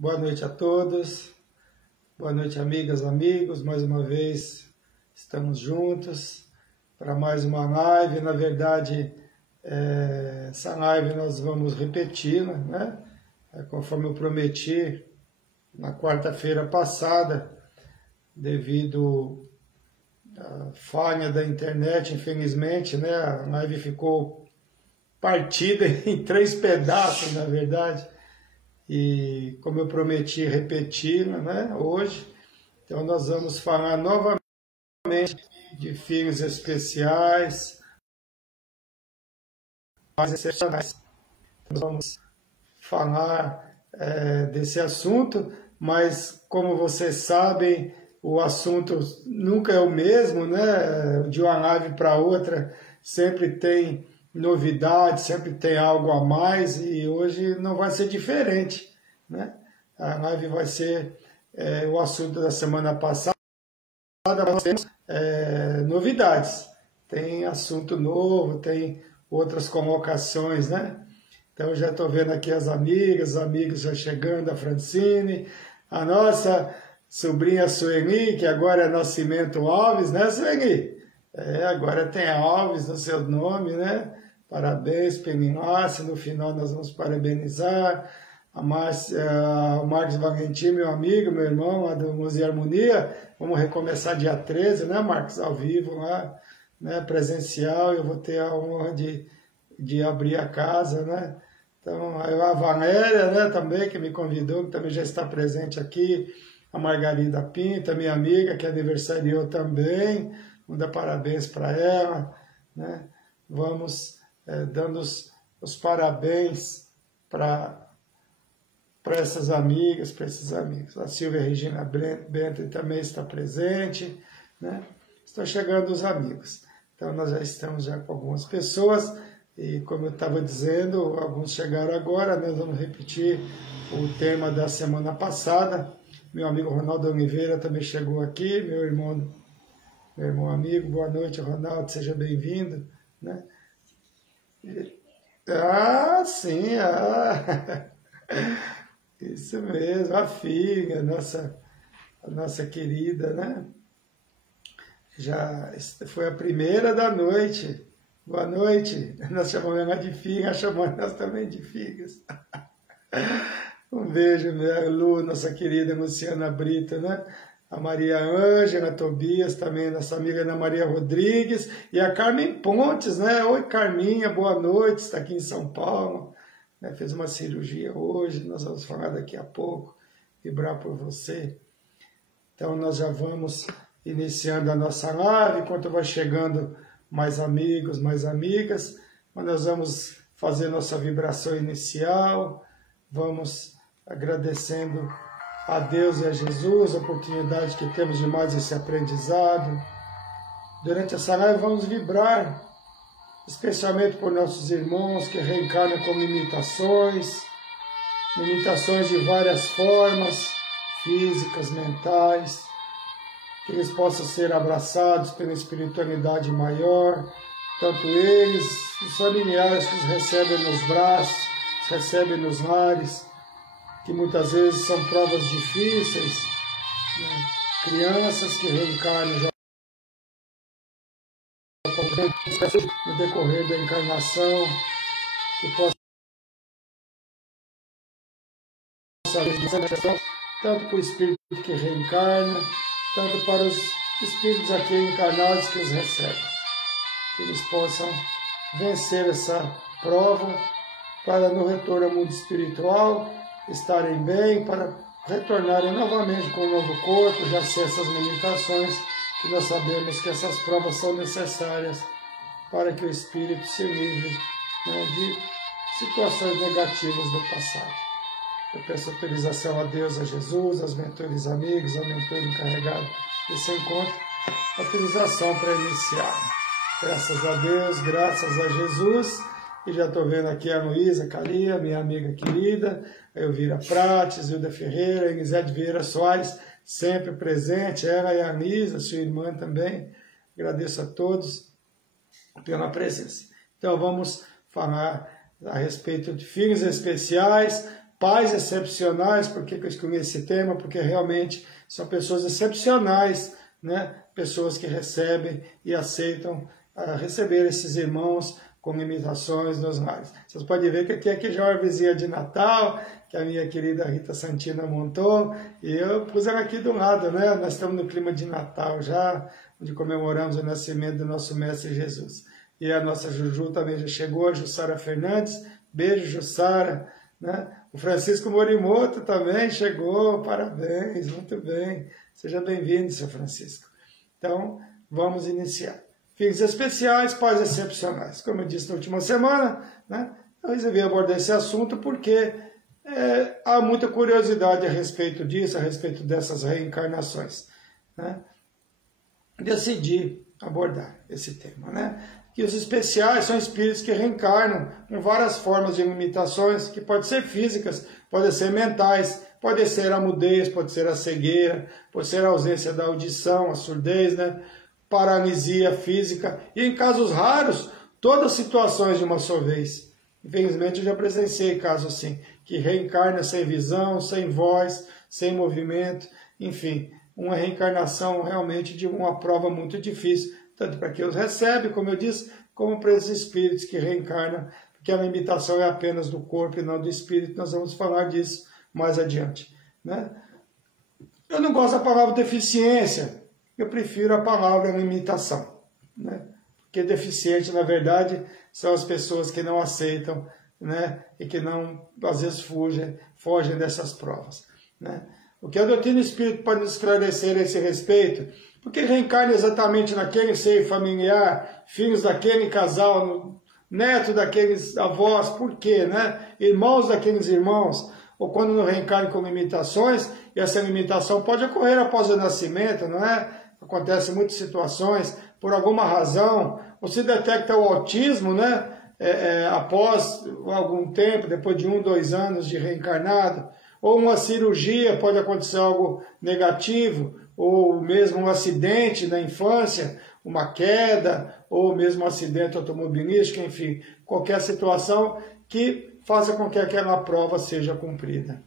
Boa noite a todos, boa noite amigas, amigos, mais uma vez estamos juntos para mais uma live. Na verdade, essa live nós vamos repetir, né? Conforme eu prometi na quarta-feira passada, devido à falha da internet, infelizmente, né? A live ficou partida em 3 pedaços, na verdade. E como eu prometi repetir, né, hoje, então nós vamos falar novamente de filhos especiais, mais excepcionais. Nós vamos falar desse assunto, mas como vocês sabem, o assunto nunca é o mesmo, né? De uma live para outra sempre tem novidade, sempre tem algo a mais, e hoje não vai ser diferente, né? A live vai ser o assunto da semana passada, mas nós temos novidades, tem assunto novo, tem outras colocações, né? Então já estou vendo aqui as amigas, os amigos já chegando, a Francine, a nossa sobrinha Sueli, que agora é Nascimento Alves, né, Sueli? Agora tem Alves no seu nome, né? Parabéns, Peninassi. No final nós vamos parabenizar o Marcos Valentim, meu amigo, meu irmão, lá do Museu Harmonia. Vamos recomeçar dia 13, né, Marcos? Ao vivo lá, né, presencial. Eu vou ter a honra de abrir a casa, né? Então, a Valéria, né, também, que me convidou, que também já está presente aqui. A Margarida Pinta, minha amiga, que aniversariou também. Vou dar parabéns para ela, né? Vamos dando os parabéns para essas amigas, para esses amigos. A Silvia Regina Bento também está presente, né? Estão chegando os amigos. Então, nós já estamos com algumas pessoas, e como eu estava dizendo, alguns chegaram agora, nós vamos repetir o tema da semana passada. Meu amigo Ronaldo Oliveira também chegou aqui, meu irmão amigo. Boa noite, Ronaldo, seja bem-vindo, né? Ah, sim, isso mesmo, a filha, a nossa querida, né? Já foi a primeira da noite. Boa noite. Nós chamamos ela de filha, chamamos nós também de filhas. Um beijo, minha Lu, nossa querida Luciana Brito, né? A Maria Ângela Tobias, também nossa amiga Ana Maria Rodrigues, e a Carmen Pontes, né? Oi, Carminha, boa noite, está aqui em São Paulo, né? Fez uma cirurgia hoje, nós vamos falar daqui a pouco, vibrar por você. Então, nós já vamos iniciando a nossa live, enquanto vai chegando mais amigos, mais amigas, mas nós vamos fazer nossa vibração inicial, vamos agradecendo a Deus e a Jesus, a oportunidade que temos de mais esse aprendizado. Durante essa live vamos vibrar, especialmente por nossos irmãos que reencarnam como imitações de várias formas, físicas, mentais, que eles possam ser abraçados pela espiritualidade maior, tanto eles, os familiares que os recebem nos braços, os recebem nos lares, que muitas vezes são provas difíceis, né? Crianças que reencarnam já no decorrer da encarnação, que possam tanto para o espírito que reencarna, tanto para os espíritos aqui encarnados que os recebem, que eles possam vencer essa prova para no retorno ao mundo espiritual estarem bem, para retornarem novamente com um novo corpo, já sem essas limitações, que nós sabemos que essas provas são necessárias para que o espírito se livre, né, de situações negativas do passado. Eu peço autorização a Deus, a Jesus, aos mentores amigos, ao mentor encarregado desse encontro, autorização para iniciar. Graças a Deus, graças a Jesus. E já estou vendo aqui a Luísa Calia, minha amiga querida, a Elvira Prates, Hilda Ferreira, a Elisete Vieira Soares, sempre presente, ela e a Anisa, sua irmã também. Agradeço a todos pela presença. Então vamos falar a respeito de filhos especiais, pais excepcionais. Por que eu escolhi esse tema? Porque realmente são pessoas excepcionais, né? Pessoas que recebem e aceitam receber esses irmãos com limitações nos lares. Vocês podem ver que tem aqui já uma árvorezinha de Natal, que a minha querida Rita Santina montou, e eu pus ela aqui do lado, né? Nós estamos no clima de Natal já, onde comemoramos o nascimento do nosso Mestre Jesus. E a nossa Juju também já chegou, a Jussara Fernandes, beijo Jussara, né? O Francisco Morimoto também chegou, parabéns, muito bem. Seja bem-vindo, seu Francisco. Então, vamos iniciar. Filhos especiais, pais excepcionais. Como eu disse na última semana, né, eu resolvi abordar esse assunto porque há muita curiosidade a respeito disso, a respeito dessas reencarnações. Né? Decidi abordar esse tema. Né? Que os especiais são espíritos que reencarnam com várias formas de limitações, que podem ser físicas, podem ser mentais, pode ser a mudez, pode ser a cegueira, pode ser a ausência da audição, a surdez, né? Paralisia física, e em casos raros, todas as situações de uma só vez. Infelizmente eu já presenciei casos assim, que reencarna sem visão, sem voz, sem movimento, enfim, uma reencarnação realmente de uma prova muito difícil, tanto para quem os recebe, como eu disse, como para esses espíritos que reencarnam, porque a limitação é apenas do corpo e não do espírito. Nós vamos falar disso mais adiante. Né? Eu não gosto da palavra deficiência, eu prefiro a palavra limitação, né? Porque deficiente, na verdade, são as pessoas que não aceitam, né? E que não, às vezes, fogem dessas provas. Né? O que a doutrina espírita pode nos esclarecer a esse respeito? Porque reencarna exatamente naquele seio familiar, filhos daquele casal, neto daqueles avós, por quê? Né? Irmãos daqueles irmãos, ou quando não reencarna com limitações, e essa limitação pode ocorrer após o nascimento, não é? Acontece em muitas situações, por alguma razão, ou se detecta o autismo, né? Após algum tempo, depois de 1, 2 anos de reencarnado, ou uma cirurgia, pode acontecer algo negativo, ou mesmo um acidente na infância, uma queda, ou mesmo um acidente automobilístico, enfim, qualquer situação que faça com que aquela prova seja cumprida.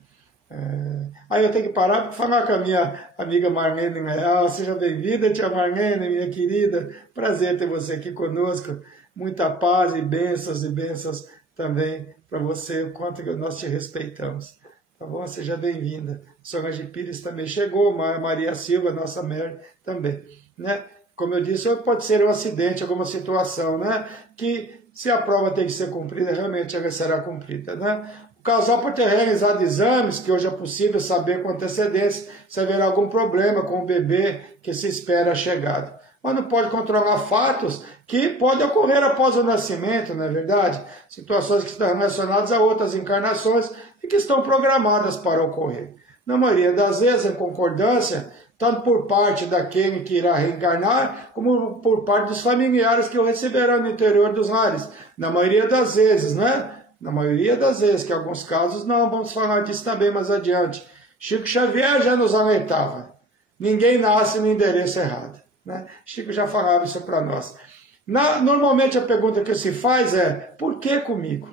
Aí eu tenho que parar para falar com a minha amiga Marlene Leal. Seja bem-vinda, tia Marlene, minha querida. Prazer ter você aqui conosco. Muita paz e bênçãos também para você, o quanto nós te respeitamos. Tá bom? Seja bem-vinda. Solange Pires também chegou, Maria Silva, nossa Mary, também. Né? Como eu disse, pode ser um acidente, alguma situação, né? Que se a prova tem que ser cumprida, realmente ela será cumprida. Né? O casal pode ter realizado exames, que hoje é possível saber com antecedência se haverá algum problema com o bebê que se espera a chegada. Mas não pode controlar fatos que podem ocorrer após o nascimento, não é verdade? Situações que estão relacionadas a outras encarnações e que estão programadas para ocorrer. Na maioria das vezes, em concordância, tanto por parte daquele que irá reencarnar, como por parte dos familiares que o receberão no interior dos lares. Na maioria das vezes, né? Na maioria das vezes, que em alguns casos não, vamos falar disso também mais adiante. Chico Xavier já nos alertava. Ninguém nasce no endereço errado. Né? Chico já falava isso para nós. Normalmente a pergunta que se faz é, por que comigo?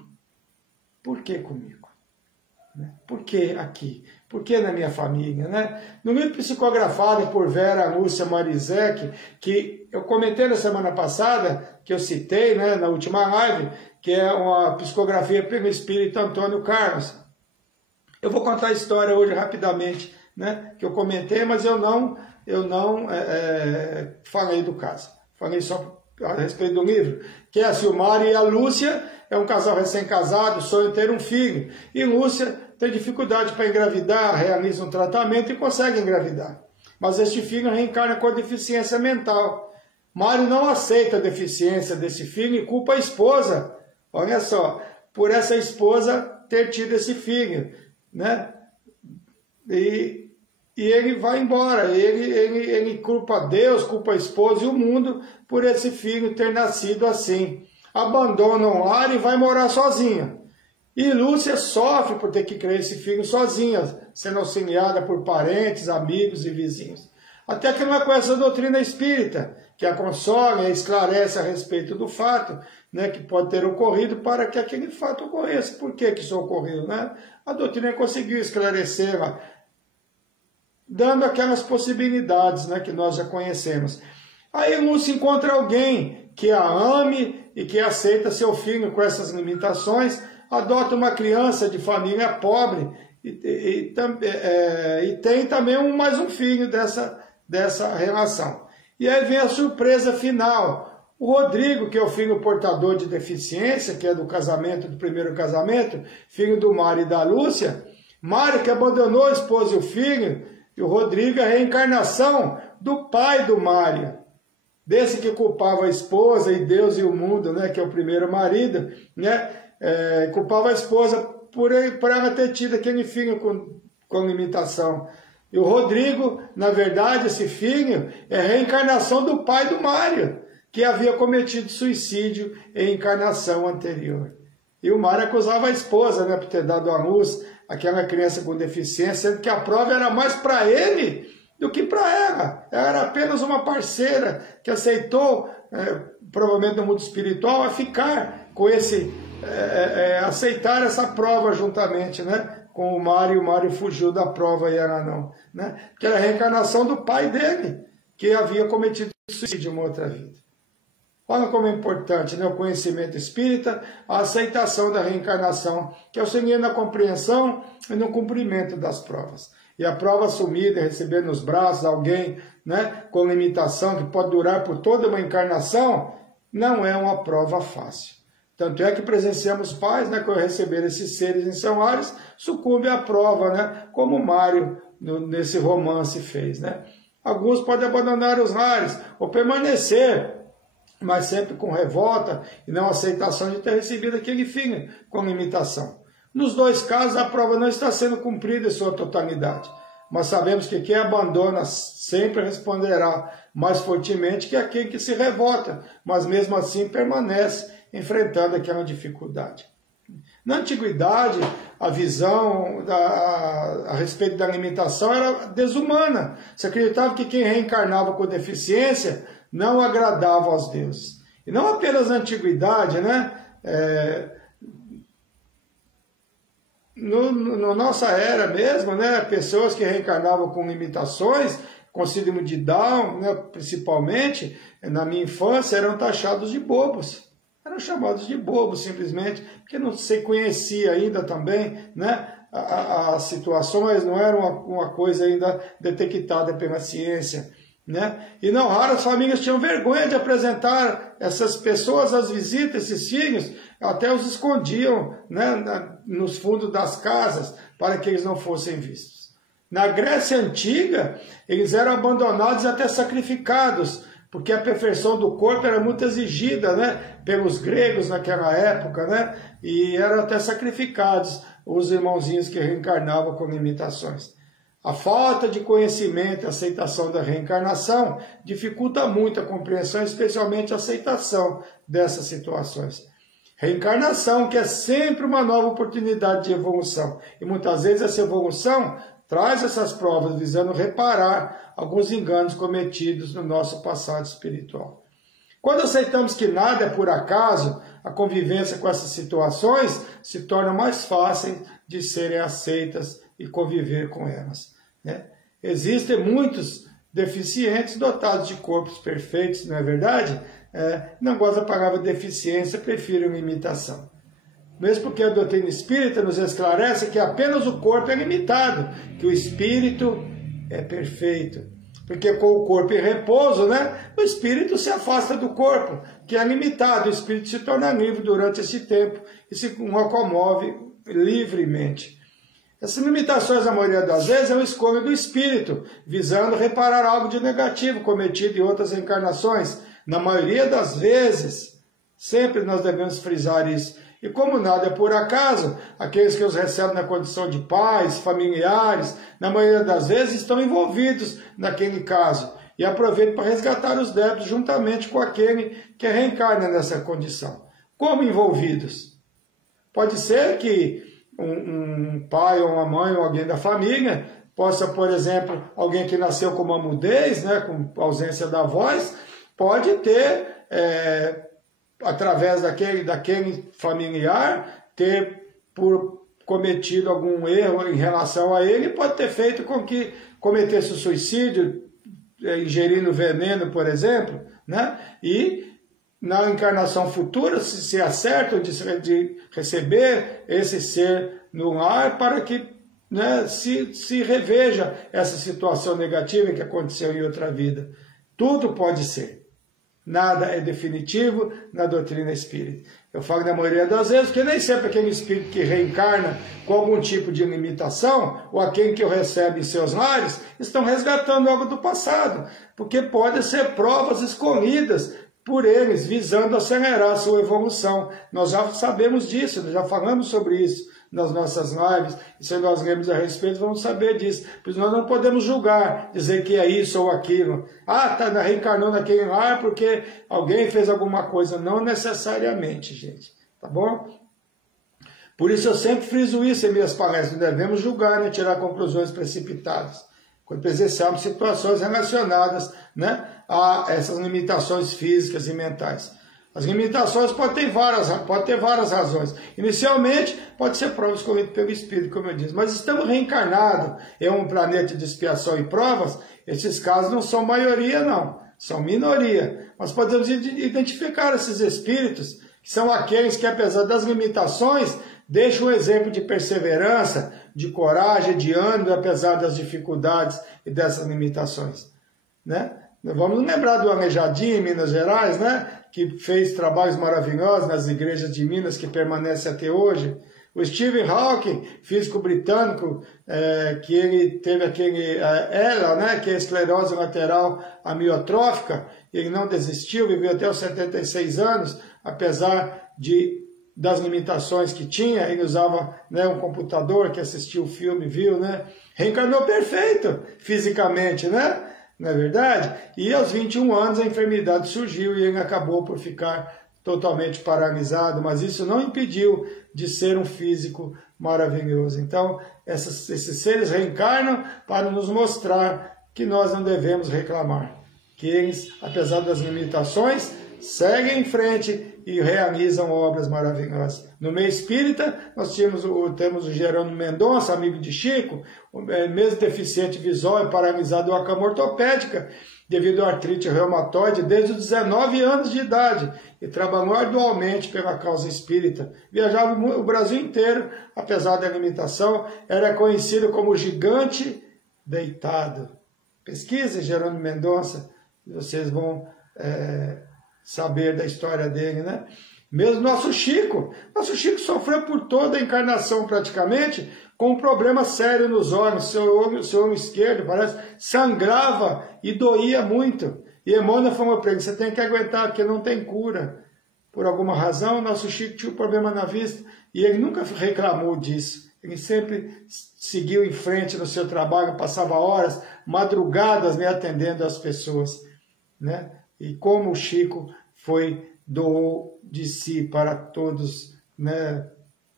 Por que comigo? Né? Por que aqui? Por que na minha família? Né? No livro psicografado por Vera Lúcia Marizek, que eu comentei na semana passada, que eu citei, né, na última live, que é uma psicografia pelo espírito Antônio Carlos. Eu vou contar a história hoje rapidamente, né, que eu comentei, mas eu não falei do caso. Falei só a respeito do livro, que é a Silmara e a Lúcia, é um casal recém-casado, sonham ter um filho. E Lúcia tem dificuldade para engravidar, realiza um tratamento e consegue engravidar. Mas este filho reencarna com deficiência mental. Mário não aceita a deficiência desse filho e culpa a esposa, olha só, por essa esposa ter tido esse filho, né? E ele vai embora, ele culpa Deus, culpa a esposa e o mundo por esse filho ter nascido assim. Abandona o lar e vai morar sozinha. E Lúcia sofre por ter que criar esse filho sozinha, sendo auxiliada por parentes, amigos e vizinhos. Até que ela conhece a doutrina espírita, que a consola e esclarece a respeito do fato, né, que pode ter ocorrido para que aquele fato ocorresse. Por que isso ocorreu? Né? A doutrina conseguiu esclarecê-la, dando aquelas possibilidades, né, que nós já conhecemos. Aí Lúcia encontra alguém que a ame e que aceita seu filho com essas limitações, adota uma criança de família pobre e tem também mais um filho dessa relação. E aí vem a surpresa final. O Rodrigo, que é o filho portador de deficiência, que é do primeiro casamento, filho do Mário e da Lúcia, Mário que abandonou a esposa e o filho, e o Rodrigo é a reencarnação do pai do Mário, desse que culpava a esposa e Deus e o mundo, né, que é o primeiro marido, né, culpava a esposa por ela ter tido aquele filho com limitação. E o Rodrigo, na verdade, esse filho é a reencarnação do pai do Mário, que havia cometido suicídio em encarnação anterior. E o Mário acusava a esposa, né, por ter dado à luz aquela criança com deficiência, sendo que a prova era mais para ele do que para ela. Ela era apenas uma parceira que aceitou, provavelmente no mundo espiritual, a ficar com aceitar essa prova juntamente, né, com o Mário fugiu da prova e ela não, né, que era a reencarnação do pai dele, que havia cometido suicídio em uma outra vida. Olha como é importante, né, o conhecimento espírita, a aceitação da reencarnação, que auxilia na compreensão e no cumprimento das provas. E a prova assumida, receber nos braços alguém, né, com limitação, que pode durar por toda uma encarnação, não é uma prova fácil. Tanto é que presenciamos pais, né, que ao receber esses seres em São Ares, sucumbe à prova, né, como o Mário nesse romance fez. Né. Alguns podem abandonar os lares ou permanecer, mas sempre com revolta e não aceitação de ter recebido aquele filho com limitação. Nos dois casos, a prova não está sendo cumprida em sua totalidade, mas sabemos que quem abandona sempre responderá mais fortemente que aquele que se revolta, mas mesmo assim permanece enfrentando aquela dificuldade. Na antiguidade, a visão a respeito da limitação era desumana. Se acreditava que quem reencarnava com deficiência não agradava aos deuses. E não apenas na antiguidade, né? Na nossa era mesmo, né? Pessoas que reencarnavam com limitações, com síndrome de Down, né? Principalmente, na minha infância, eram taxados de bobos. Eram chamados de bobos, simplesmente, porque não se conhecia ainda também, né? As situações não eram uma coisa ainda detectada pela ciência. Né? E não raras famílias tinham vergonha de apresentar essas pessoas às visitas, esses filhos, até os escondiam, né, nos fundos das casas para que eles não fossem vistos. Na Grécia Antiga, eles eram abandonados e até sacrificados, porque a perfeição do corpo era muito exigida, né, pelos gregos naquela época, né, e eram até sacrificados os irmãozinhos que reencarnavam com limitações. A falta de conhecimento e aceitação da reencarnação dificulta muito a compreensão, especialmente a aceitação dessas situações. Reencarnação, que é sempre uma nova oportunidade de evolução. E muitas vezes essa evolução traz essas provas visando reparar alguns enganos cometidos no nosso passado espiritual. Quando aceitamos que nada é por acaso, a convivência com essas situações se torna mais fácil de serem aceitas e conviver com elas. Né? Existem muitos deficientes dotados de corpos perfeitos, não é verdade? Não gosto da palavra deficiência, prefiro limitação. Mesmo porque a doutrina espírita nos esclarece que apenas o corpo é limitado, que o espírito é perfeito. Porque com o corpo em repouso, né, o espírito se afasta do corpo, que é limitado. O espírito se torna livre durante esse tempo e se locomove livremente. Essas limitações, na maioria das vezes, é uma escolha do espírito, visando reparar algo de negativo cometido em outras encarnações. Na maioria das vezes, sempre nós devemos frisar isso. E como nada é por acaso, aqueles que os recebem na condição de pais, familiares, na maioria das vezes estão envolvidos naquele caso e aproveitam para resgatar os débitos juntamente com aquele que reencarna nessa condição. Como envolvidos? Pode ser que um pai ou uma mãe ou alguém da família possa, por exemplo, alguém que nasceu com uma mudez, né, com ausência da voz, pode ter, através daquele familiar, ter por cometido algum erro em relação a ele, pode ter feito com que cometesse o suicídio, ingerindo veneno, por exemplo, né? E na encarnação futura, se acertam de receber esse ser no lar para que, né, se reveja essa situação negativa que aconteceu em outra vida. Tudo pode ser. Nada é definitivo na doutrina espírita. Eu falo na maioria das vezes que nem sempre aquele espírito que reencarna com algum tipo de limitação, ou aquele que o recebe em seus lares, estão resgatando algo do passado, porque podem ser provas escolhidas por eles, visando acelerar a sua evolução. Nós já sabemos disso, nós já falamos sobre isso nas nossas lives, e se nós lemos a respeito, vamos saber disso. Pois nós não podemos julgar, dizer que é isso ou aquilo. Ah, está reencarnando naquele lar porque alguém fez alguma coisa. Não necessariamente, gente. Tá bom? Por isso eu sempre friso isso em minhas palestras. Não devemos julgar, nem tirar conclusões precipitadas quando presenciarmos situações relacionadas, né, a essas limitações físicas e mentais. As limitações podem ter várias razões. Inicialmente, pode ser prova escolhida pelo Espírito, como eu disse. Mas estamos reencarnados em um planeta de expiação e provas. Esses casos não são maioria, não. São minoria. Mas podemos identificar esses espíritos, que são aqueles que, apesar das limitações, deixam um exemplo de perseverança, de coragem, de ânimo, apesar das dificuldades e dessas limitações, né? Vamos lembrar do Aleijadinho, em Minas Gerais, né? Que fez trabalhos maravilhosos nas igrejas de Minas, que permanece até hoje. O Stephen Hawking, físico britânico, que ele teve ELA, né? Que é esclerose lateral amiotrófica, ele não desistiu, viveu até os 76 anos, apesar das limitações que tinha. Ele usava, né, um computador, que assistiu o filme, viu, né? Reencarnou perfeito, fisicamente, né? Não é verdade? E aos 21 anos a enfermidade surgiu e ele acabou por ficar totalmente paralisado, mas isso não impediu de ser um físico maravilhoso. Então, esses seres reencarnam para nos mostrar que nós não devemos reclamar, que eles, apesar das limitações, seguem em frente e realizam obras maravilhosas. No meio espírita, nós temos o Jerônimo Mendonça, amigo de Chico, mesmo deficiente visual e paralisado com a cama ortopédica, devido à artrite reumatoide, desde os 19 anos de idade, e trabalhou arduamente pela causa espírita. Viajava o Brasil inteiro, apesar da limitação, era conhecido como gigante deitado. Pesquise Jerônimo Mendonça, vocês vão saber da história dele, né? Mesmo nosso Chico sofreu por toda a encarnação praticamente com um problema sério nos olhos. Seu olho esquerdo, parece, sangrava e doía muito. E Emmanuel falou para ele: você tem que aguentar, porque não tem cura. Por alguma razão, nosso Chico tinha um problema na vista e ele nunca reclamou disso. Ele sempre seguiu em frente no seu trabalho, passava horas, madrugadas, né, atendendo as pessoas, né? E como o Chico doou de si para todos, né,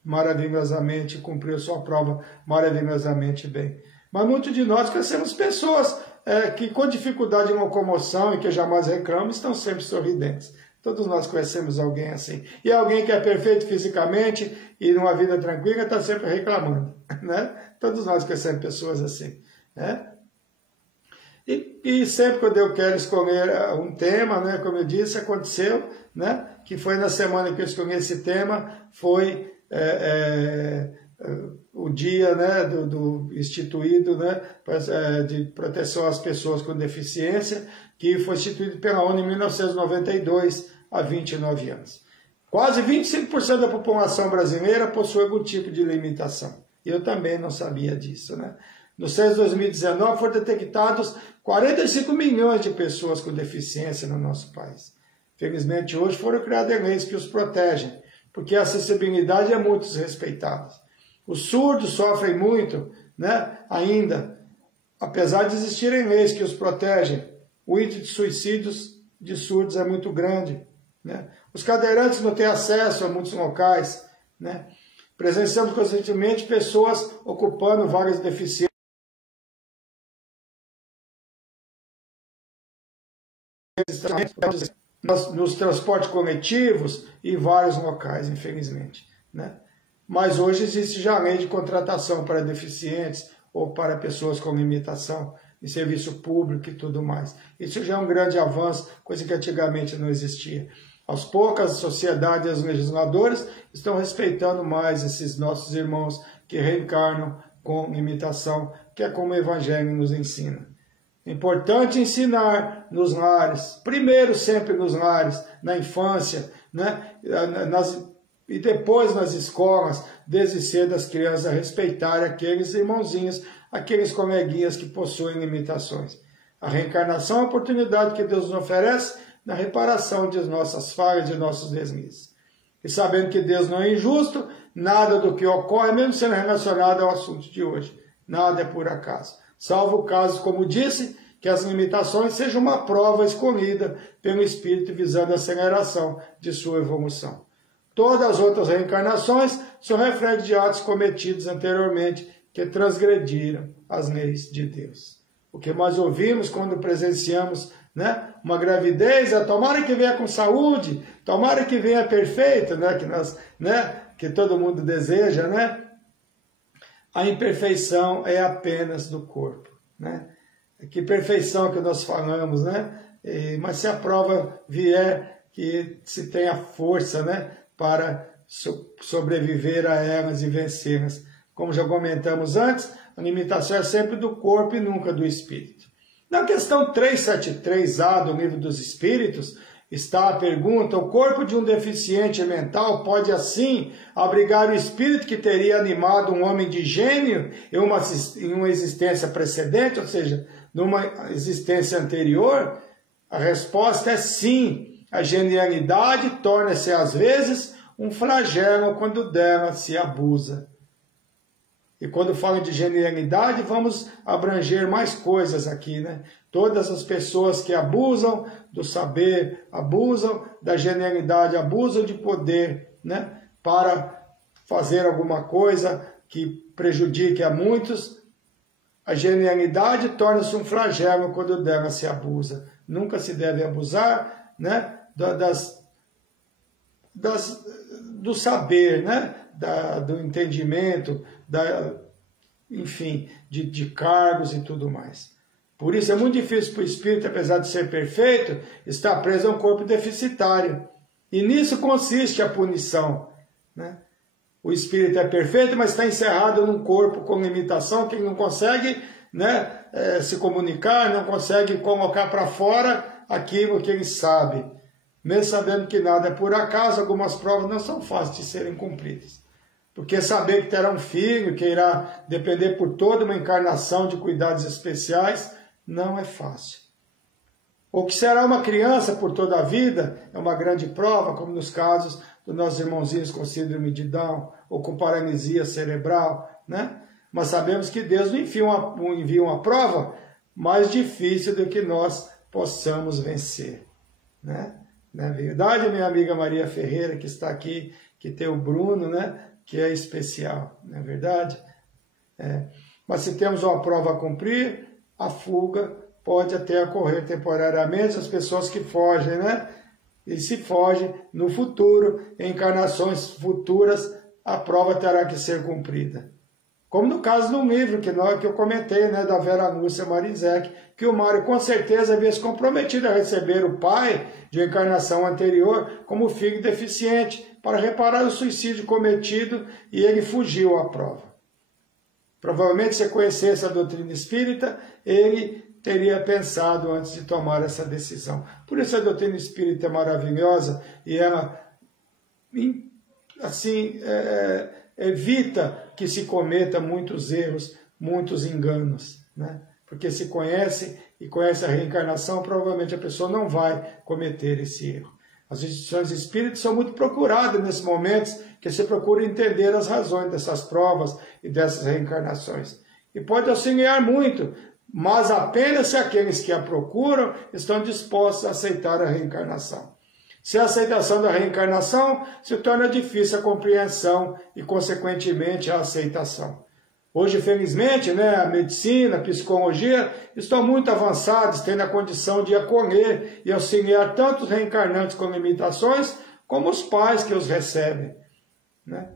maravilhosamente, cumpriu sua prova maravilhosamente bem. Mas muitos de nós conhecemos pessoas que com dificuldade em locomoção e que jamais reclamam, estão sempre sorridentes. Todos nós conhecemos alguém assim. E alguém que é perfeito fisicamente e numa vida tranquila está sempre reclamando, né? Todos nós conhecemos pessoas assim, né? E sempre quando eu quero escolher um tema, né, como eu disse, aconteceu, né, que foi na semana que eu escolhi esse tema, foi o dia, né, do instituído, né, de proteção às pessoas com deficiência, que foi instituído pela ONU em 1992, há 29 anos. Quase 25% da população brasileira possui algum tipo de limitação. Eu também não sabia disso, né? No censo de 2019 foram detectados 45 milhões de pessoas com deficiência no nosso país. Felizmente hoje foram criadas leis que os protegem, porque a acessibilidade é muito desrespeitada. Os surdos sofrem muito, né, ainda, apesar de existirem leis que os protegem. O índice de suicídios de surdos é muito grande, né? Os cadeirantes não têm acesso a muitos locais, né? Presenciamos constantemente pessoas ocupando vagas deficientes nos transportes coletivos e vários locais, infelizmente, né? mas hoje existe já a lei de contratação para deficientes ou para pessoas com limitação em serviço público e tudo mais. Isso já é um grande avanço, coisa que antigamente não existia. Aos poucos, a sociedade e os legisladores estão respeitando mais esses nossos irmãos que reencarnam com limitação, que é como o Evangelho nos ensina. É importante ensinar nos lares, primeiro sempre nos lares, na infância, né? E depois nas escolas, desde cedo as crianças a respeitarem aqueles irmãozinhos, aqueles coleguinhas que possuem limitações. A reencarnação é a oportunidade que Deus nos oferece na reparação de nossas falhas, de nossos deslizes. E sabendo que Deus não é injusto, nada do que ocorre, mesmo sendo relacionado ao assunto de hoje, nada é por acaso. Salvo o caso, como disse, que as limitações sejam uma prova escolhida pelo Espírito visando a aceleração de sua evolução. Todas as outras reencarnações são reflexos de atos cometidos anteriormente que transgrediram as leis de Deus. O que nós ouvimos quando presenciamos, né, uma gravidez, tomara que venha com saúde, tomara que venha perfeita, que todo mundo deseja, né? A imperfeição é apenas do corpo, né? Que perfeição que nós falamos, né? Mas se a prova vier, que se tenha força, né, para sobreviver a elas e vencê-las. Como já comentamos antes, a limitação é sempre do corpo e nunca do espírito. Na questão 373A do Livro dos Espíritos, está a pergunta: o corpo de um deficiente mental pode assim abrigar o espírito que teria animado um homem de gênio em uma existência precedente, ou seja, numa existência anterior? A resposta é sim. A genialidade torna-se às vezes um flagelo quando dela se abusa. E quando falo de genialidade, vamos abranger mais coisas aqui, né? Todas as pessoas que abusam do saber, abusam da genialidade, abusam de poder, né, para fazer alguma coisa que prejudique a muitos, a genialidade torna-se um flagelo quando dela se abusa. Nunca se deve abusar, né, do saber, né, do entendimento, enfim, de cargos e tudo mais. Por isso é muito difícil para o espírito, apesar de ser perfeito, estar preso a um corpo deficitário. E nisso consiste a punição, né? O espírito é perfeito, mas está encerrado num corpo com limitação, que ele não consegue, né, se comunicar, não consegue colocar para fora aquilo que ele sabe. Mesmo sabendo que nada é por acaso, algumas provas não são fáceis de serem cumpridas. Porque saber que terá um filho, que irá depender por toda uma encarnação de cuidados especiais, não é fácil. Ou que será uma criança por toda a vida, é uma grande prova, como nos casos dos nossos irmãozinhos com síndrome de Down, ou com paralisia cerebral, né? Mas sabemos que Deus não envia uma prova mais difícil do que nós possamos vencer, né? Não é verdade, minha amiga Maria Ferreira, que está aqui, que tem o Bruno, né, que é especial, não é verdade? Mas se temos uma prova a cumprir, a fuga pode até ocorrer temporariamente, as pessoas que fogem, né? E se fogem no futuro, em encarnações futuras, a prova terá que ser cumprida. Como no caso do livro que eu comentei, né, da Vera Lúcia Marinzec, que o Mário com certeza havia se comprometido a receber o pai de uma encarnação anterior como filho deficiente, para reparar o suicídio cometido, e ele fugiu à prova. Provavelmente, se conhecesse a doutrina espírita, ele teria pensado antes de tomar essa decisão. Por isso a doutrina espírita é maravilhosa e ela, assim, evita que se cometa muitos erros, muitos enganos, né? Porque se conhece e conhece a reencarnação, provavelmente a pessoa não vai cometer esse erro. As instituições espíritas são muito procuradas nesses momentos que se procura entender as razões dessas provas e dessas reencarnações. E pode auxiliar muito, mas apenas se aqueles que a procuram estão dispostos a aceitar a reencarnação. Se a aceitação da reencarnação, se torna difícil a compreensão e, consequentemente, a aceitação. Hoje, felizmente, né, a medicina, a psicologia estão muito avançados, tendo a condição de acolher e auxiliar tanto os reencarnantes com limitações, como os pais que os recebem, né?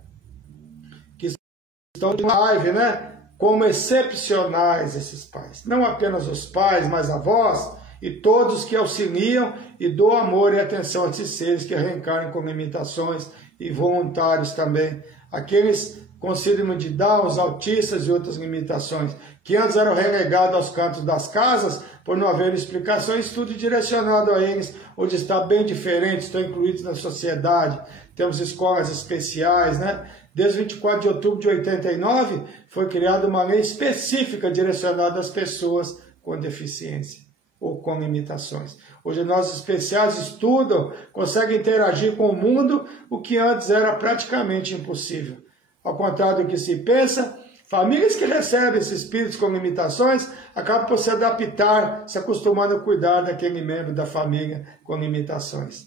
estão de live, né? Como excepcionais esses pais. Não apenas os pais, mas avós e todos que auxiliam e dão amor e atenção a esses seres que reencarnam com limitações e voluntários também. Aqueles com síndrome de Down, os autistas e outras limitações, que antes eram relegados aos cantos das casas por não haver explicações, tudo direcionado a eles, onde está bem diferente, estão incluídos na sociedade. Temos escolas especiais, né? Desde 24 de outubro de 89, foi criada uma lei específica direcionada às pessoas com deficiência ou com limitações. Hoje nós especiais estudam, conseguem interagir com o mundo, o que antes era praticamente impossível. Ao contrário do que se pensa, famílias que recebem esses espíritos com limitações acabam por se adaptar, se acostumando a cuidar daquele membro da família com limitações.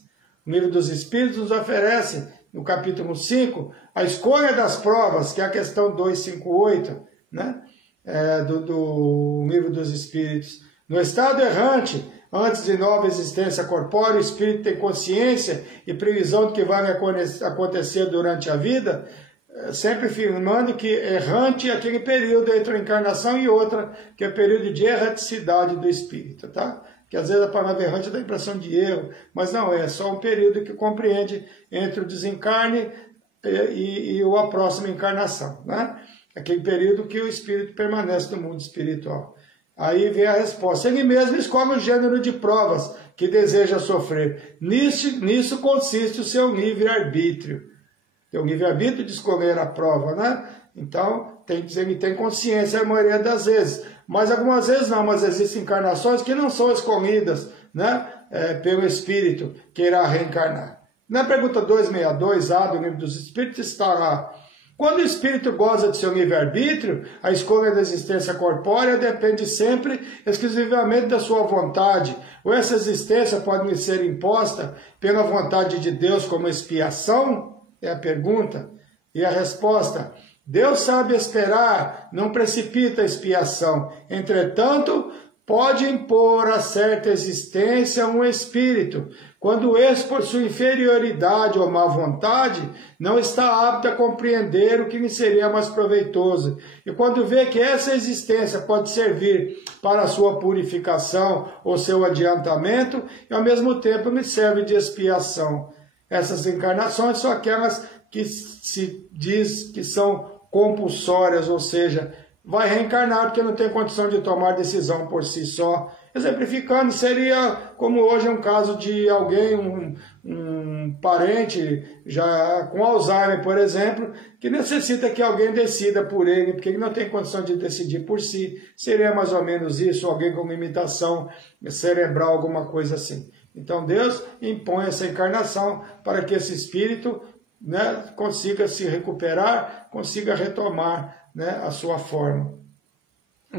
O Livro dos Espíritos nos oferece, no capítulo 5, a escolha das provas, que é a questão 258, né? Do Livro dos Espíritos. No estado errante, antes de nova existência corpórea, o espírito tem consciência e previsão do que vai acontecer durante a vida, sempre afirmando que errante é aquele período entre uma encarnação e outra, que é o período de erraticidade do espírito, tá? Que às vezes a palavra errante dá a impressão de erro, mas não é só um período que compreende entre o desencarne e a próxima encarnação, né? Aquele período que o espírito permanece no mundo espiritual. Aí vem a resposta. Ele mesmo escolhe o gênero de provas que deseja sofrer. Nisso consiste o seu livre-arbítrio. Tem o livre-arbítrio de escolher a prova, né? Então, ele tem consciência a maioria das vezes. Mas algumas vezes não, mas existem encarnações que não são escolhidas, né? Pelo espírito que irá reencarnar. Na pergunta 262A do Livro dos Espíritos está lá: quando o espírito goza de seu livre-arbítrio, a escolha da existência corpórea depende sempre exclusivamente da sua vontade, ou essa existência pode lhe ser imposta pela vontade de Deus como expiação? É a pergunta. E a resposta: Deus sabe esperar, não precipita a expiação. Entretanto, pode impor a certa existência um espírito, quando esse, por sua inferioridade ou má vontade, não está apto a compreender o que lhe seria mais proveitoso. E quando vê que essa existência pode servir para a sua purificação ou seu adiantamento, e ao mesmo tempo lhe serve de expiação. Essas encarnações são aquelas que se diz que são compulsórias, ou seja, vai reencarnar porque não tem condição de tomar decisão por si só. Exemplificando, seria como hoje um caso de alguém, um parente já com Alzheimer, por exemplo, que necessita que alguém decida por ele, porque ele não tem condição de decidir por si. Seria mais ou menos isso, alguém com limitação cerebral, alguma coisa assim. Então Deus impõe essa encarnação para que esse espírito, né, consiga se recuperar, consiga retomar, né, a sua forma.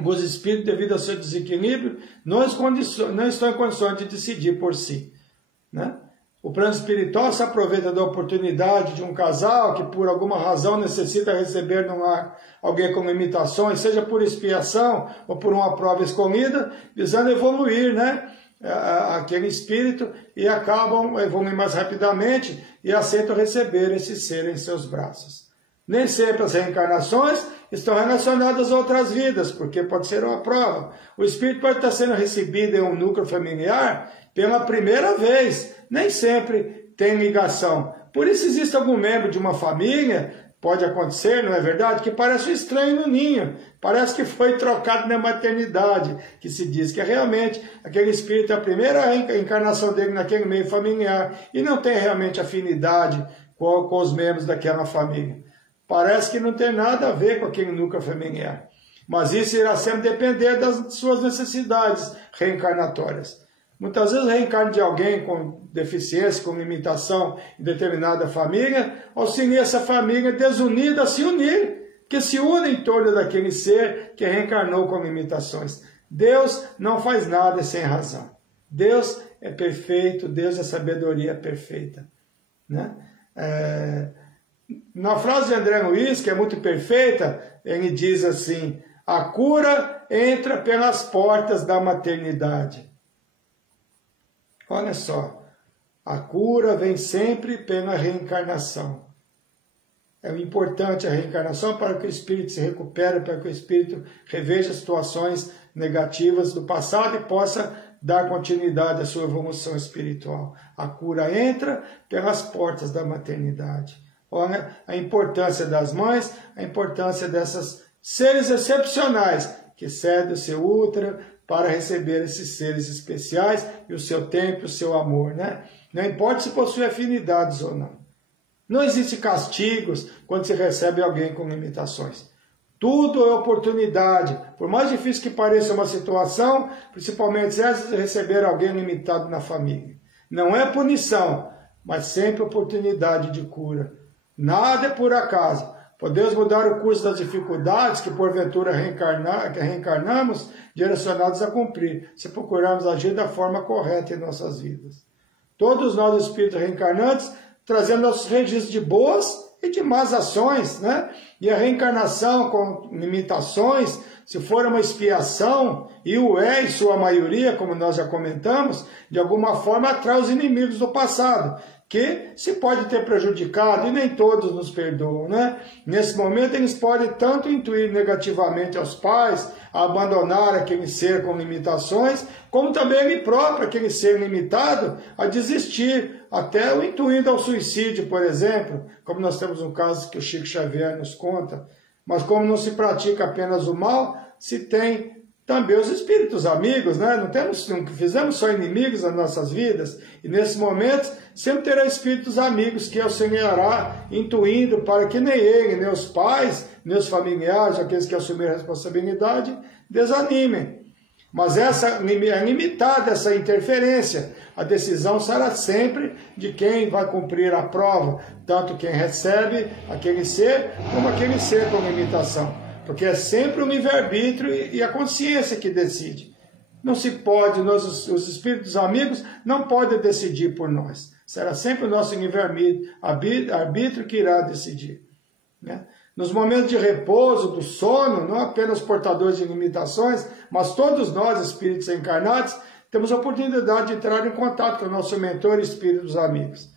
Os espíritos, devido ao seu desequilíbrio, não estão em condições de decidir por si, né? O plano espiritual se aproveita da oportunidade de um casal que por alguma razão necessita receber no lar alguém com limitações, seja por expiação ou por uma prova escolhida, visando evoluir, né, aquele espírito, e acabam evoluindo mais rapidamente e aceitam receber esse ser em seus braços. Nem sempre as reencarnações estão relacionadas a outras vidas, porque pode ser uma prova. O espírito pode estar sendo recebido em um núcleo familiar pela primeira vez, nem sempre tem ligação. Por isso existe algum membro de uma família, pode acontecer, não é verdade, que parece um estranho no ninho, parece que foi trocado na maternidade, que se diz que é realmente aquele espírito, a primeira encarnação dele naquele meio familiar, e não tem realmente afinidade com os membros daquela família. Parece que não tem nada a ver com aquele núcleo familiar. Mas isso irá sempre depender das suas necessidades reencarnatórias. Muitas vezes o reencarne de alguém com deficiência, com limitação em determinada família, auxilia essa família desunida a se unir, que se une em torno daquele ser que reencarnou com limitações. Deus não faz nada sem razão. Deus é perfeito, Deus é sabedoria perfeita, né? Na frase de André Luiz, que é muito perfeita, ele diz assim: a cura entra pelas portas da maternidade. Olha só, a cura vem sempre pela reencarnação. É importante a reencarnação para que o espírito se recupere, para que o espírito reveja situações negativas do passado e possa dar continuidade à sua evolução espiritual. A cura entra pelas portas da maternidade. Olha a importância das mães, a importância desses seres excepcionais que cedem o seu útero para receber esses seres especiais e o seu tempo, o seu amor, né? Não importa se possui afinidades ou não. Não existe castigos quando se recebe alguém com limitações. Tudo é oportunidade. Por mais difícil que pareça uma situação, principalmente se de receber alguém limitado na família. Não é punição, mas sempre oportunidade de cura. Nada é por acaso. Podemos mudar o curso das dificuldades que porventura reencarnamos, direcionados a cumprir, se procurarmos agir da forma correta em nossas vidas. Todos nós, espíritos reencarnantes, trazendo nossos registros de boas e de más ações, né? E a reencarnação com limitações, se for uma expiação, e o é em sua maioria, como nós já comentamos, de alguma forma atrai os inimigos do passado, que se pode ter prejudicado, e nem todos nos perdoam, né? Nesse momento eles podem tanto intuir negativamente aos pais, a abandonar aquele ser com limitações, como também ele próprio, aquele ser limitado, a desistir, até o intuindo ao suicídio, por exemplo, como nós temos um caso que o Chico Xavier nos conta. Mas como não se pratica apenas o mal, se tem também os espíritos amigos, né? Não fizemos só inimigos nas nossas vidas, e nesses momentos sempre terá espíritos amigos que auxiliará, intuindo para que nem ele, nem os pais, nem os familiares, aqueles que assumiram a responsabilidade, desanimem. Mas é limitada essa interferência. A decisão será sempre de quem vai cumprir a prova, tanto quem recebe aquele ser, como aquele ser com limitação. Porque é sempre o livre-arbítrio e a consciência que decide. Não se pode, os espíritos amigos não podem decidir por nós. Será sempre o nosso livre-arbítrio que irá decidir, né? Nos momentos de repouso, do sono, não apenas portadores de limitações, mas todos nós, espíritos encarnados, temos a oportunidade de entrar em contato com o nosso mentor e espíritos amigos,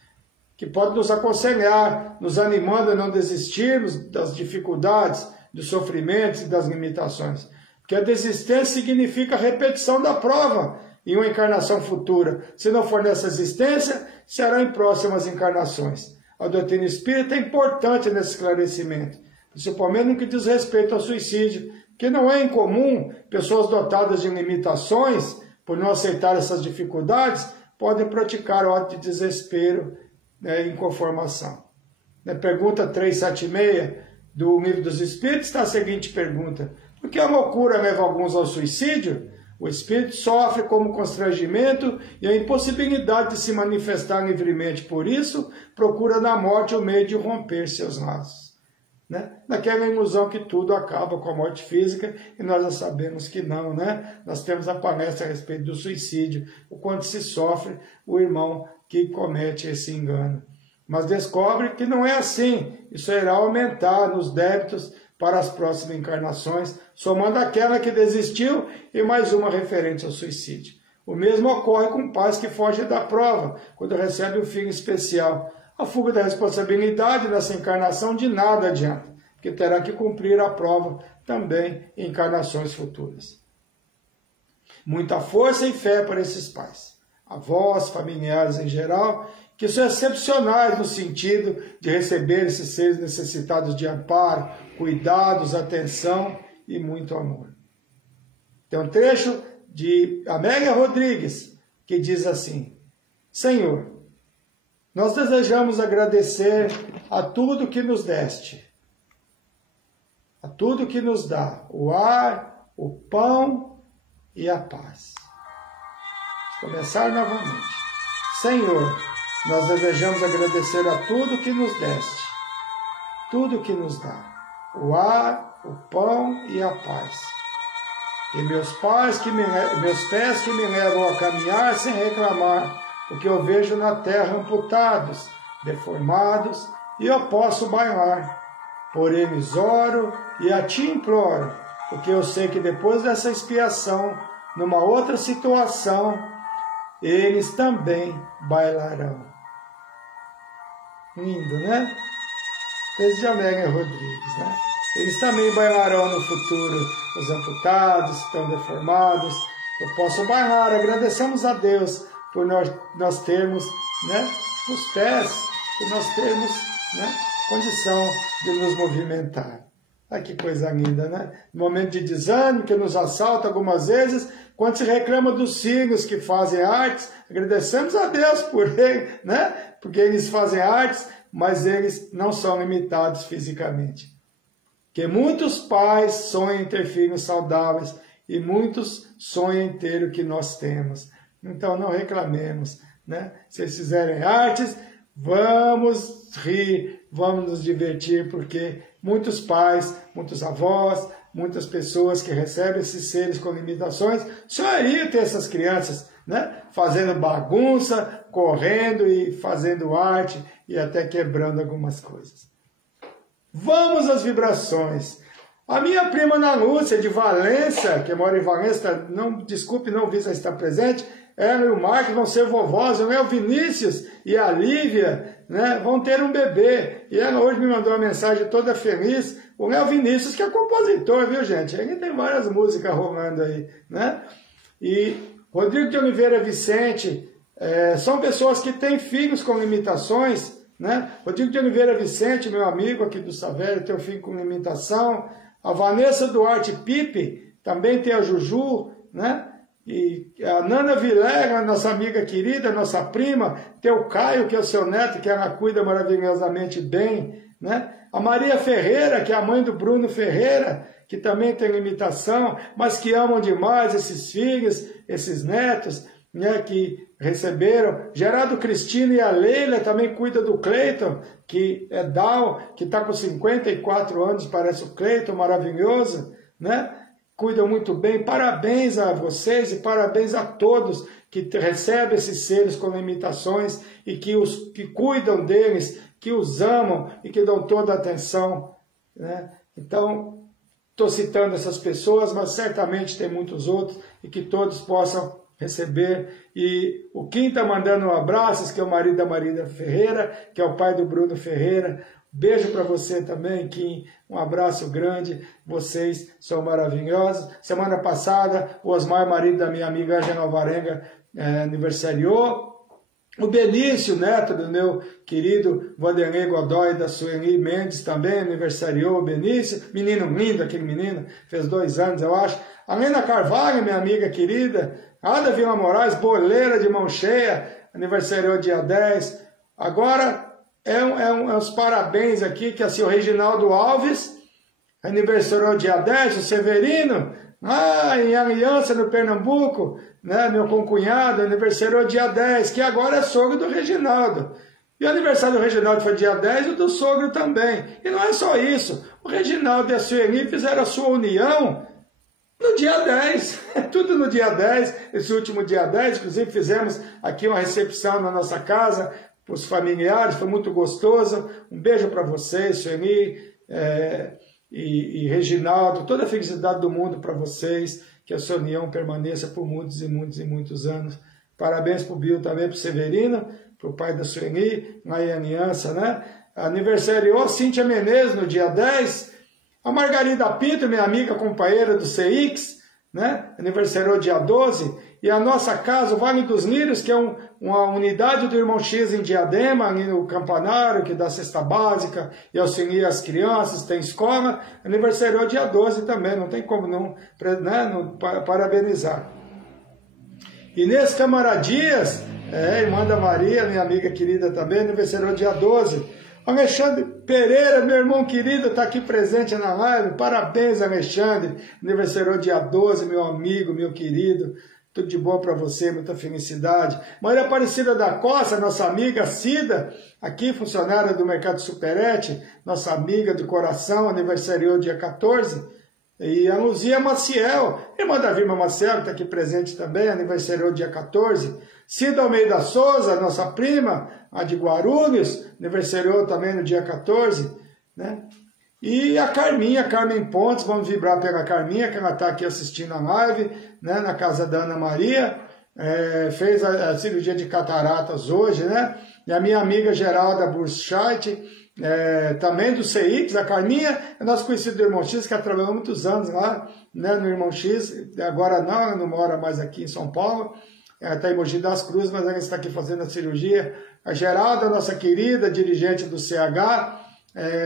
que pode nos aconselhar, nos animando a não desistirmos das dificuldades, dos sofrimentos e das limitações. Porque a desistência significa a repetição da prova em uma encarnação futura. Se não for nessa existência, será em próximas encarnações. A doutrina espírita é importante nesse esclarecimento, principalmente no que diz respeito ao suicídio, que não é incomum pessoas dotadas de limitações, por não aceitar essas dificuldades, podem praticar o ato de desespero, né, em conformação. Na pergunta 376 do Livro dos Espíritos está a seguinte pergunta: por que a loucura leva alguns ao suicídio? O espírito sofre como constrangimento e a impossibilidade de se manifestar livremente. Por isso, procura na morte o meio de romper seus laços, né? Naquela ilusão que tudo acaba com a morte física, e nós já sabemos que não, né? Nós temos a palestra a respeito do suicídio, o quanto se sofre o irmão que comete esse engano. Mas descobre que não é assim. Isso irá aumentar nos débitos para as próximas encarnações, somando aquela que desistiu e mais uma referente ao suicídio. O mesmo ocorre com pais que fogem da prova, quando recebem um filho especial. A fuga da responsabilidade nessa encarnação de nada adianta, porque terá que cumprir a prova também em encarnações futuras. Muita força e fé para esses pais, avós, familiares em geral, que são excepcionais no sentido de receber esses seres necessitados de amparo, cuidados, atenção e muito amor. Tem um trecho de Amélia Rodrigues que diz assim: Senhor, nós desejamos agradecer a tudo que nos deste, a tudo que nos dá, o ar, o pão e a paz. Vou começar novamente. Senhor, nós desejamos agradecer a tudo que nos deste, tudo que nos dá, o ar, o pão e a paz. E meus pés que me levam a caminhar sem reclamar, porque eu vejo na terra amputados, deformados, e eu posso bailar. Por eles oro e a ti imploro, porque eu sei que depois dessa expiação, numa outra situação, eles também bailarão. Lindo, né? desde Amélia Rodrigues, né? Eles também bailarão no futuro, os amputados, que estão deformados. Eu posso bailar, agradecemos a Deus por nós termos, né, os pés, por nós termos, né, condição de nos movimentar. Olha que coisa linda, né? No momento de desânimo que nos assalta algumas vezes, quando se reclama dos signos que fazem artes, agradecemos a Deus por ele, né? Porque eles fazem artes, mas eles não são limitados fisicamente. Que muitos pais sonham em ter filhos saudáveis e muitos sonham em ter o que nós temos. Então não reclamemos, né? Se eles fizerem artes, vamos rir, vamos nos divertir, porque muitos pais, muitos avós, muitas pessoas que recebem esses seres com limitações sonhariam ter essas crianças, né? Fazendo bagunça, correndo e fazendo arte e até quebrando algumas coisas. Vamos às vibrações. A minha prima Ana Lúcia, de Valença, que mora em Valença, desculpe, não visa estar presente, ela e o Marcos vão ser vovós, o Vinícius e a Lívia, né, vão ter um bebê. E ela hoje me mandou uma mensagem toda feliz. O Léo Vinícius, que é compositor, viu, gente? Ele tem várias músicas rolando aí, né? E Rodrigo de Oliveira Vicente, são pessoas que têm filhos com limitações, né? Rodrigo de Oliveira Vicente, meu amigo aqui do Savério, tem um filho com limitação. A Vanessa Duarte Pipe, também tem a Juju, né? E a Nana Vilela, nossa amiga querida, nossa prima, tem o Caio, que é o seu neto, que ela cuida maravilhosamente bem, né? A Maria Ferreira, que é a mãe do Bruno Ferreira, que também tem limitação, mas que amam demais esses filhos, esses netos, né, que receberam. Gerardo Cristina e a Leila também cuida do Cleiton, que é Down, que está com 54 anos, parece o Cleiton, maravilhoso, né? Cuidam muito bem. Parabéns a vocês e parabéns a todos que recebem esses seres com limitações e que cuidam deles, que os amam e que dão toda a atenção, né? Então, estou citando essas pessoas, mas certamente tem muitos outros e que todos possam receber. E o Kim está mandando um abraço, que é o marido da Maria Ferreira, que é o pai do Bruno Ferreira. Beijo para você também, Kim. Um abraço grande. Vocês são maravilhosos. Semana passada, o Osmar, marido da minha amiga Angela Alvarenga, aniversariou. O Benício, neto do meu querido Vanderlei Godoy, da Sueli Mendes, também aniversariou. O Benício, menino lindo, aquele menino, fez 2 anos, eu acho. A Lena Carvalho, minha amiga querida. Ada Vila Moraes, boleira de mão cheia, aniversariou dia 10. Agora, uns parabéns aqui, que assim, o Reginaldo Alves, aniversariou dia 10, o Severino, em Aliança, no Pernambuco, né, meu concunhado, aniversariou dia 10, que agora é sogro do Reginaldo. E o aniversário do Reginaldo foi dia 10 e o do sogro também. E não é só isso, o Reginaldo e a Sueli fizeram a sua união no dia 10, tudo no dia 10, esse último dia 10, inclusive fizemos aqui uma recepção na nossa casa, para os familiares, foi muito gostoso. Um beijo para vocês, Sueli e Reginaldo, toda a felicidade do mundo para vocês, que a sua união permaneça por muitos e muitos e muitos anos. Parabéns para o Bill também, para o Severino, para o pai da Sueli, lá em Aliança, né? Aniversariou Cíntia Menezes no dia 10, a Margarida Pinto, minha amiga companheira do CX, né? Aniversariou dia 12, e a nossa casa, o Vale dos Lírios, que é uma unidade do Irmão X em Diadema, ali no Campanário, que dá cesta básica e auxilia as crianças, tem escola, aniversariou dia 12 também, não tem como não parabenizar. Inês Camaradias, irmã da Maria, minha amiga querida também, aniversariou dia 12. Alexandre Pereira, meu irmão querido, está aqui presente na live. Parabéns, Alexandre. Aniversariou dia 12, meu amigo, meu querido. Tudo de bom para você, muita felicidade. Maria Aparecida da Costa, nossa amiga Cida, aqui funcionária do Mercado Superete, nossa amiga de coração, aniversariou dia 14. E a Luzia Maciel, irmã da Vilma Maciel, que está aqui presente também, aniversariou dia 14. Cida Almeida Souza, nossa prima, a de Guarulhos, aniversariou também no dia 14, né? E a Carmen Pontes, vamos vibrar pela Carminha, que ela está aqui assistindo a live, né, na casa da Ana Maria, fez a cirurgia de cataratas hoje, né? E a minha amiga Geralda Burschait, também do CX, a Carminha é nosso conhecido do Irmão X, que ela trabalhou muitos anos lá, né, no Irmão X, agora não mora mais aqui em São Paulo, está em Mogi das Cruzes, mas ela está aqui fazendo a cirurgia. A Geralda, nossa querida dirigente do CH,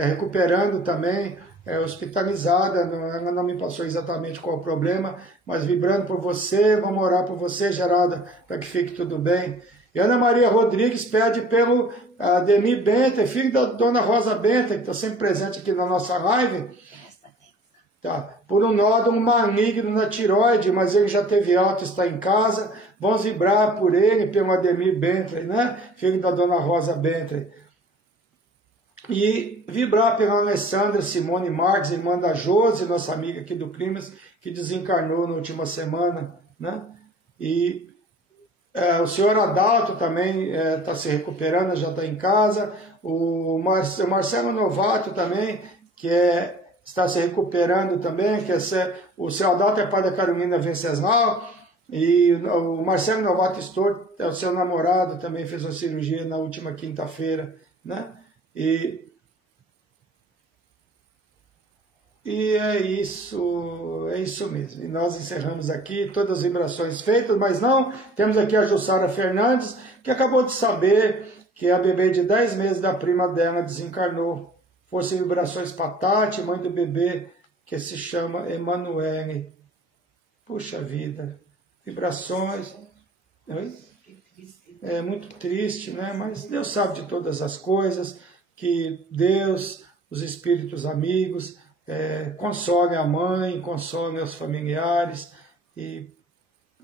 recuperando também, hospitalizada, ela não me passou exatamente qual o problema, mas vibrando por você, vamos orar por você, Geralda, para que fique tudo bem. E Ana Maria Rodrigues pede pelo Ademir Benter, filho da dona Rosa Benter, que está sempre presente aqui na nossa live, tá, por um nódulo maligno na tiroide, mas ele já teve alta, está em casa. Vamos vibrar por ele, pelo Ademir Benter, né, filho da dona Rosa Benter. E vibrar pela Alessandra Simone Marques, irmã da Josi, nossa amiga aqui do Crimes, que desencarnou na última semana, né? E o senhor Adalto também está se recuperando, já está em casa. O Marcelo Novato também, que está se recuperando também, o seu Adalto é pai da Carolina Venceslau, e o Marcelo Novato Stor, o seu namorado, também fez uma cirurgia na última quinta-feira, né? E é isso mesmo. E nós encerramos aqui todas as vibrações feitas, mas não, temos aqui a Jussara Fernandes, que acabou de saber que a bebê de 10 meses da prima dela desencarnou. Força e vibrações para Tati, mãe do bebê, que se chama Emanuele. Puxa vida, vibrações. Oi? É muito triste, né? Mas Deus sabe de todas as coisas, que Deus, os espíritos amigos, consolem a mãe, consolem os familiares, e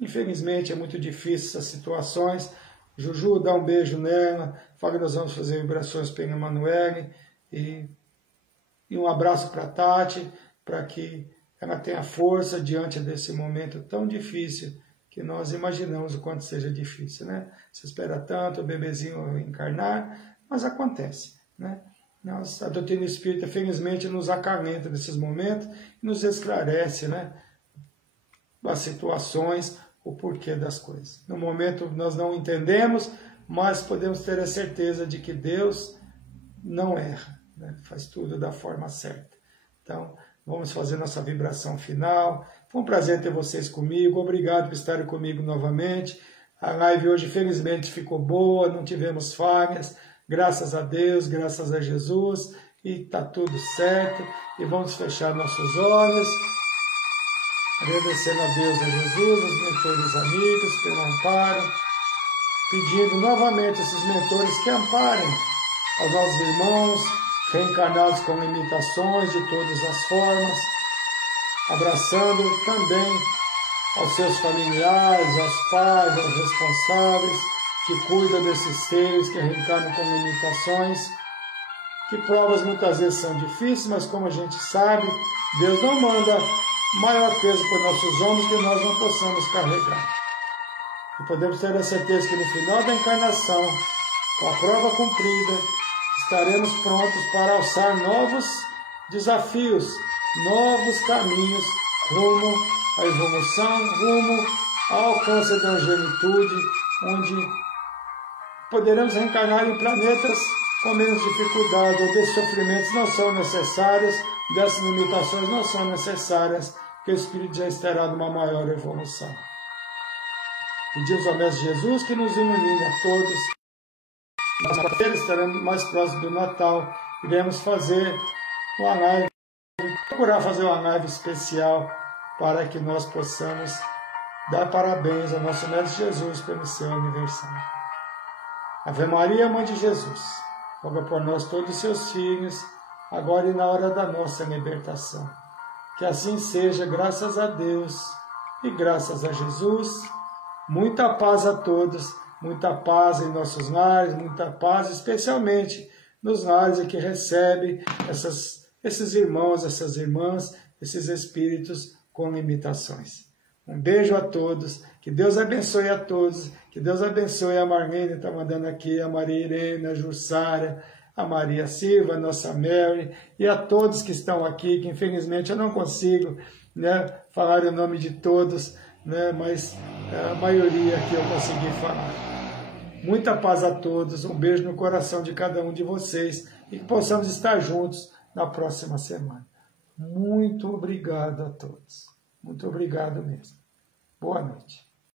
infelizmente é muito difícil essas situações. Juju, dá um beijo nela, fala que nós vamos fazer vibrações para a Emanuele, e um abraço para a Tati, para que ela tenha força diante desse momento tão difícil, que nós imaginamos o quanto seja difícil, né? Se espera tanto o bebezinho encarnar, mas acontece, né? A doutrina espírita, felizmente, nos acalenta nesses momentos e nos esclarece, né, as situações, o porquê das coisas. No momento nós não entendemos, mas podemos ter a certeza de que Deus não erra, né? Faz tudo da forma certa. Então, vamos fazer nossa vibração final. Foi um prazer ter vocês comigo. Obrigado por estarem comigo novamente. A live hoje, felizmente, ficou boa, não tivemos falhas. Graças a Deus, graças a Jesus, e está tudo certo. E vamos fechar nossos olhos, agradecendo a Deus e a Jesus, os mentores amigos, pelo amparo, pedindo novamente a esses mentores que amparem aos nossos irmãos, reencarnados com limitações de todas as formas, abraçando também aos seus familiares, aos pais, aos responsáveis, que cuidam desses seres que reencarnam com limitações, que provas muitas vezes são difíceis, mas como a gente sabe, Deus não manda maior peso por nossos ombros que nós não possamos carregar. E podemos ter a certeza que no final da encarnação, com a prova cumprida, estaremos prontos para alçar novos desafios, novos caminhos rumo à evolução, rumo ao alcance da angelitude, onde poderemos reencarnar em planetas com menos dificuldade, onde esses sofrimentos não são necessários, dessas limitações não são necessárias, porque o Espírito já estará numa maior evolução. Pedimos ao Mestre Jesus que nos ilumine a todos. Na quarta-feira estaremos mais próximos do Natal. Iremos fazer uma live, procurar fazer uma live especial para que nós possamos dar parabéns ao nosso Mestre Jesus pelo seu aniversário. Ave Maria, Mãe de Jesus, roga por nós todos os seus filhos, agora e na hora da nossa libertação. Que assim seja, graças a Deus e graças a Jesus. Muita paz a todos, muita paz em nossos lares, muita paz especialmente nos lares que recebem esses irmãos, essas irmãs, esses espíritos com limitações. Um beijo a todos, que Deus abençoe a todos, que Deus abençoe a Marlene, está mandando aqui, a Maria Irene, a Jussara, a Maria Silva, a nossa Mary, e a todos que estão aqui, que infelizmente eu não consigo, né, falar o nome de todos, né, mas a maioria que eu consegui falar. Muita paz a todos, um beijo no coração de cada um de vocês, e que possamos estar juntos na próxima semana. Muito obrigado a todos. Muito obrigado mesmo. Boa noite.